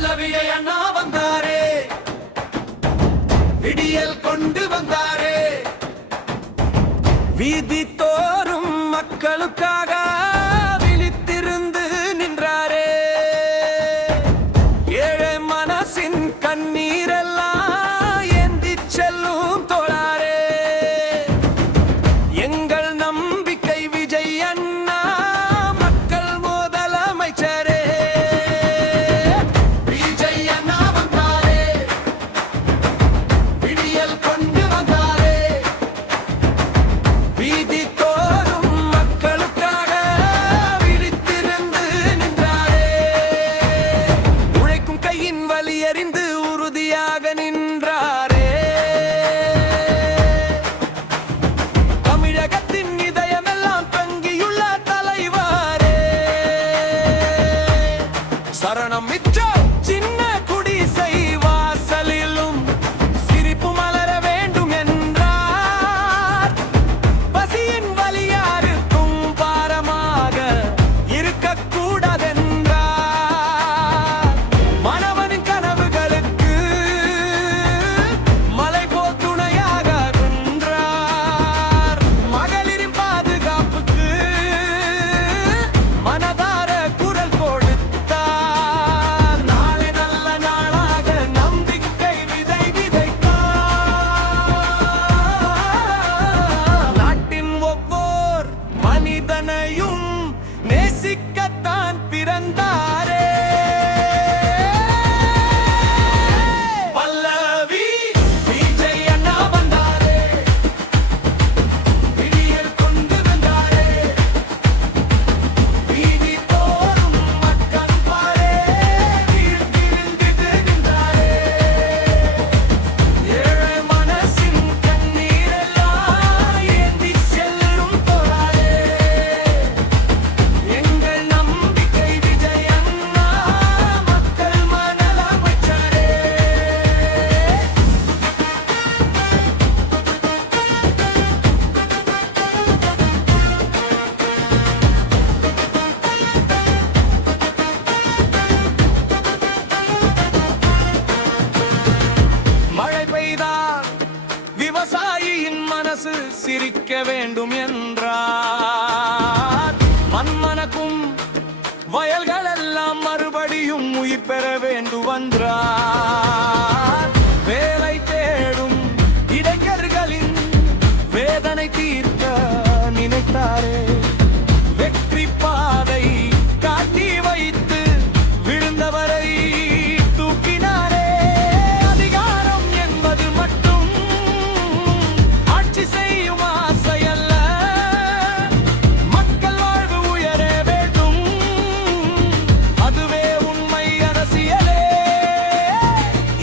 பல்லவியை அண்ணா வந்தாரே, விடியல் கொண்டு வந்தாரே, வீதி தோறும் மக்களுக்காக விழித்திருந்து நின்றாரே, ஏழை மனசின் கண்ணீரெல்லாம் ஏந்தி செல்லும் தோழாரே, எங்கள் நம்பிக்கை விஜய் அண்ணா மக்கள் முதலமைச்சரே. விஜய் அண்ணா வந்தாரே, விடியல் கொண்டு வந்தாரே, வீதி தோறும் மக்களுக்காக விழித்திருந்து நின்றாரே, உழைக்கும் கையின் வலி அறிந்து உறுதியாக நின்றாரே, தமிழகத்தின் இதயமெல்லாம் தங்கியுள்ள தலைவரே. சரணம் மிச்சோ சின்ன குடிசை வாசலிலும் சிரிப்பு மலர வேண்டும் என்றார், பசியின் வலியாருக்கும் பாரமாக இருக்கக்கூடாதென்றார், மனவனின் கனவுகளுக்கு மலை போல் துணையாக நின்றார், மகளிரின் பாதுகாப்புக்கு மனதார குரல் கொடுத்தார், நாளை நல்ல நாளாக நம்பிக்கை விதை விதைத்தார், நாட்டின் ஒவ்வொரு மனிதனையும் நேசிக்கத்தான் பிறந்தாரே. பல்லவி விஜய் அண்ணா வந்தாரே, விடியல் கொண்டு வந்தாரே, வீதி தோறும் மக்கள் பாரே வீழ்ந்திருந்து நின்றாரே, ஏழை மனசின் கண்ணீரெல்லாம் ஏந்தி செல்லும் தோழாரே, எங்கள் நம்பிக்கை விஜய் அண்ணா மக்கள் முதலமைச்சரே. மழை பெய்தால் விவசாயியின் மனசு சிரிக்க வேண்டும் என்றார், மண்மனக்கும் வயல்கள் எல்லாம் மறுபடியும் உயிர் பெற வேண்டும் என்றார், வேலை தேடும் இளைஞர்களின் வேதனை தீர்க்க நினைத்தாரே, வெற்றி பாதை காட்டி வைத்து விழுந்தவரை தூக்கினாரே, அதிகாரம் என்பது மட்டும் ஆட்சி செய்யும் ஆசையல்ல, மக்கள் வாழ்வு உயர வேண்டும், அதுவே உண்மை அரசியலே,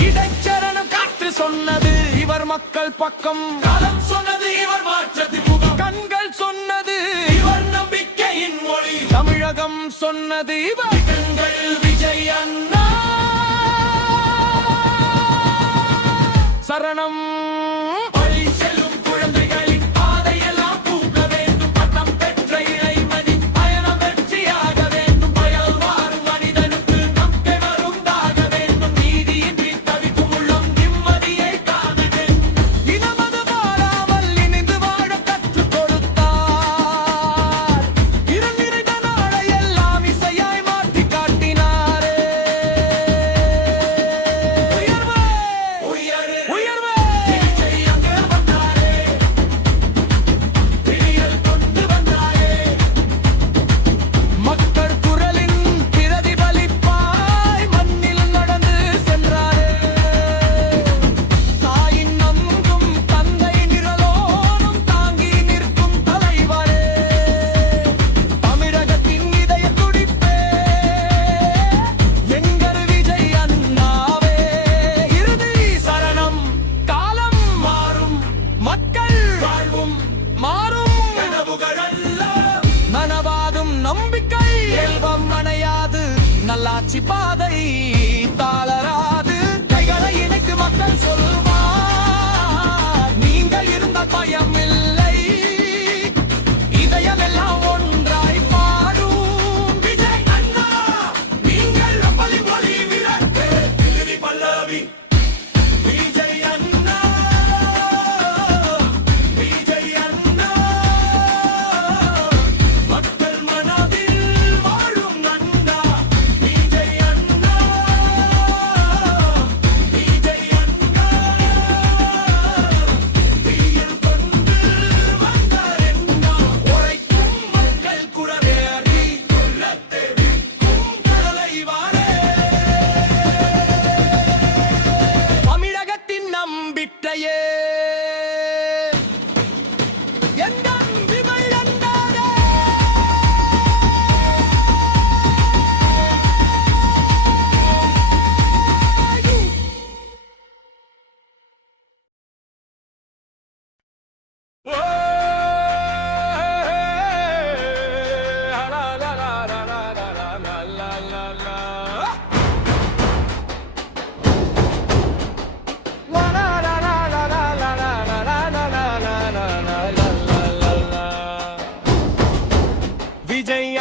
இடைச்சரணம் காற்று சொன்னது இவர் மக்கள் பக்கம், காலம் சொன்னது இவர் மாற்றத்தின் முகம், கண்கள் சொன்னது இவர் நம்பிக்கையின் மொழி, தமிழகம் சொன்னது இவர் கண்கள் விஜய் அண்ணா. சரணம் பள்ளி செல்லும் குழந்தைகளின் பாதையெல்லாம் பூக்க வேண்டும், பட்டம் பெற்ற இளைமதி பயணம் வெற்றியாக வேண்டும், பயல் வாரும் மனிதனுக்கு நம்பிக்கை வருந்தாக வேண்டும், நீதியின்றி தவிக்கும் உள்ளம் நிம்மதியை காண வேண்டும், இனமது வாழாமல் இணைந்து வாழ கற்றுக் கொடுத்தார், இருள் நிறைந்த நாளை எல்லாம் இசையாய் மாற்றி காட்டினாரே. உயர்வே உயர்வே உயர்வே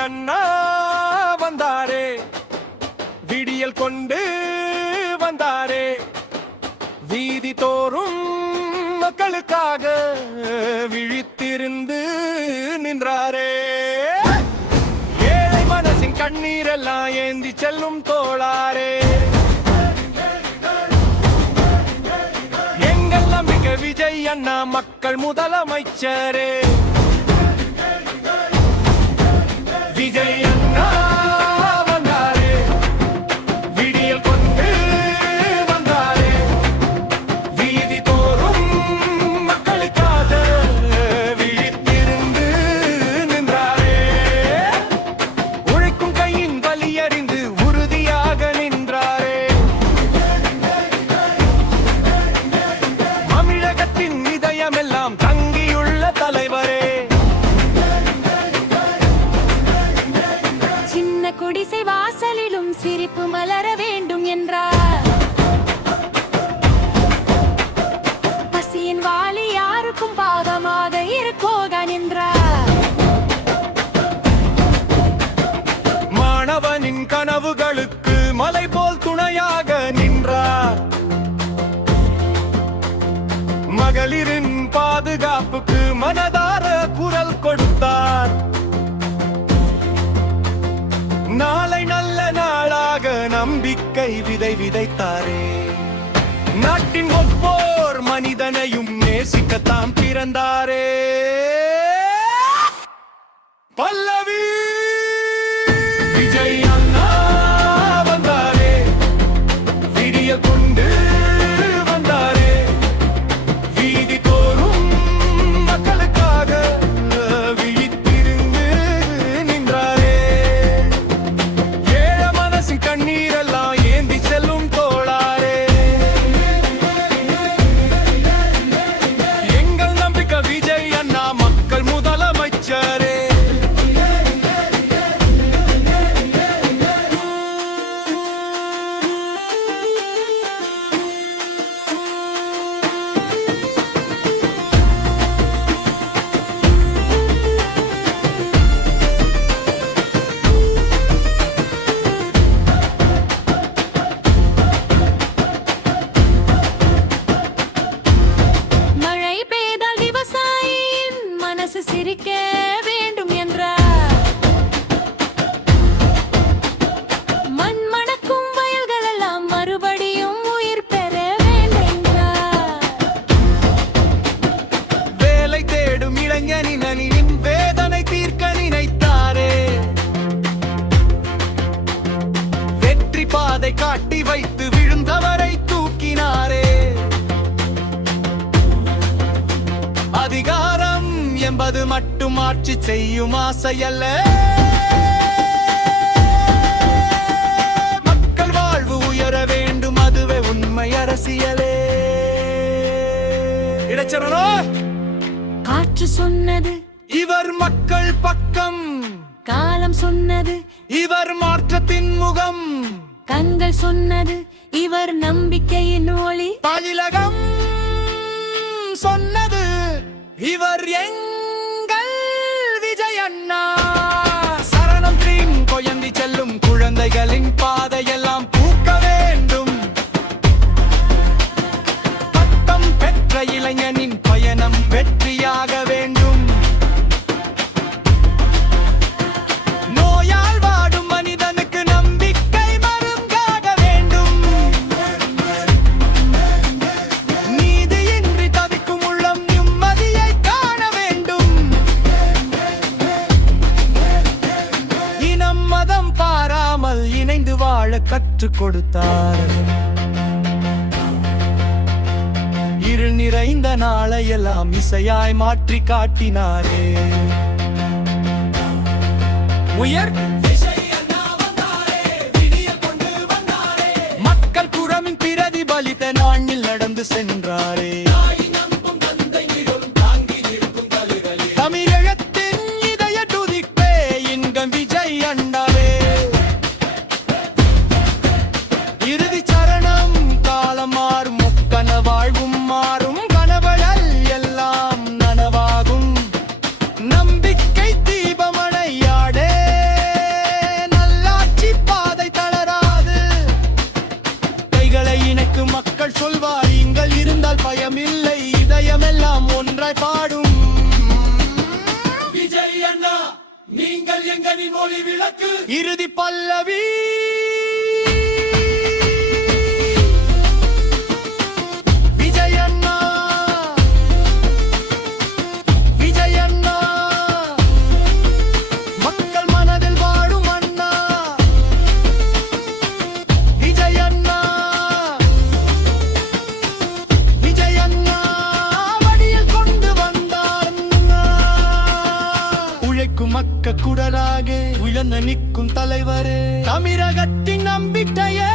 அண்ணா வந்தாரே, விடியல் கொண்டு வந்தாரே, வீதி தோறும் மக்களுக்காக விழித்திருந்து நின்றாரே. ஏழை மனசின் கண்ணீரெல்லாம் ஏந்தி செல்லும் தோளாரே, எங்கள் நம்பிக்கை விஜய் அண்ணா மக்கள் முதலமைச்சரே. விஜய் அண்ணா வந்தாரே, விடியல் கொண்டு வந்தாரே, வீதி தோறும் மக்களுக்காக விழித்திருந்து நின்றாரே. உழைக்கும் கையின் வலியறிந்து உறுதியாக நின்றாரே. தமிழகத்தின் இதயமெல்லாம் தங்கியுள்ள தலைவரே. குடிசை வாசலிலும் சிரிப்பு மலர வேண்டும் என்றார். பசியின் வாலி யாருக்கும் பாகமாக இருக்கோகான் என்றார். மாணவனின் கனவுகளுக்கு மலை போல் துணையாக நின்றார். மகளிரின் பாதுகாப்புக்கு மனதார குரல் கொடுத்தார். நாளை நல்ல நாளாக நம்பிக்கை விதை விதைத்தாரே. நாட்டின் ஒவ்வொரு மனிதனையும் நேசிக்கத்தான் பிறந்தாரே. பல்லவி விஜய் அண்ணா வந்தாரே, விடியல் கொண்டு வந்தாரே, வீதி தோறும் மக்களுக்காக விழித்திருந்து நின்றாரே. ஏழை மனசின் கண்ணீரெல்லாம் ஏந்தி செல்லும் தோளாரே. எங்கள் நம்பிக்கை விஜய் அண்ணா மக்கள் முதலமைச்சரே. மழை பெய்தால் விவசாயியின் மனசு சிரிக்க வேண்டும் என்றார். மண் மணக்கும் வயல்கள் எல்லாம் மறுபடியும் உயிர் பெற வேண்டும் என்றார். வேலை தேடும் இளைஞனின் அணியின் வேதனை தீர்க்க நினைத்தாரே. வெற்றி பாதை காட்டி வைத்து விழுந்தவரை தூக்கினாரே. அதிகாரம் என்பது மட்டும் ஆட்சி செய்யும் ஆசையல்ல. மக்கள் வாழ்வு உயர வேண்டும், அதுவே உண்மை அரசியலே. இடைச்சரனோ காற்று சொன்னது, இவர் மக்கள் பக்கம். காலம் சொன்னது, இவர் மாற்றத்தின் முகம். கண்கள் சொன்னது, இவர் நம்பிக்கையின் ஒளி. தாயிலகம் சொன்னது, இவர் எங்கள் விஜய் அண்ணா. சரணம் ட்ரீம் கொயந்தி செல்லும் குழந்தைகளின் பாதையெல்லாம் பூக்க வேண்டும். பட்டம் பெற்ற இளைஞனின் பயணம் வெற்றியாக வேண்டும். நோயால் வாடும் மனிதனுக்கு நம்பிக்கை மருந்தாக வேண்டும். நீதியின்றி தவிக்கும் உள்ளம் நிம்மதியை காண வேண்டும். இனம் மதம் பாராமல் இணைந்து வாழ கற்றுக் கொடுத்தார். இருள் நிறைந்த நாளையெல்லாம் இசையாய் மாற்றி காட்டினாரே. உயர் மக்கள் குரமின் பிரதிபலித்த நாளில் நடந்து சென்றாரே. தமிழகத்தின் இதய துதிப்பே இங்கம் விஜய் அண்ணாவே. இறுதி சரணம் காலம் மாறும், முக்கன வாழ்வும் மாறும், கனவுகள் எல்லாம் நனவாகும். நம்பிக்கை தீபமணையாடே நீங்கள் எங்களின் ஒளி விளக்கு இறுதி பல்லவி விஜயண்ணா விஜயண்ணா மக்கள் மனதில் வாழும் அண்ணா விஜயண்ணா விஜயண்ணா வழியில் கொண்டு வந்தார் அண்ணா. உழைக்கும் மக்க குடராக உயர்ந்த நிற்கும் தலைவரே தமிழகத்தின் நம்பிக்கையே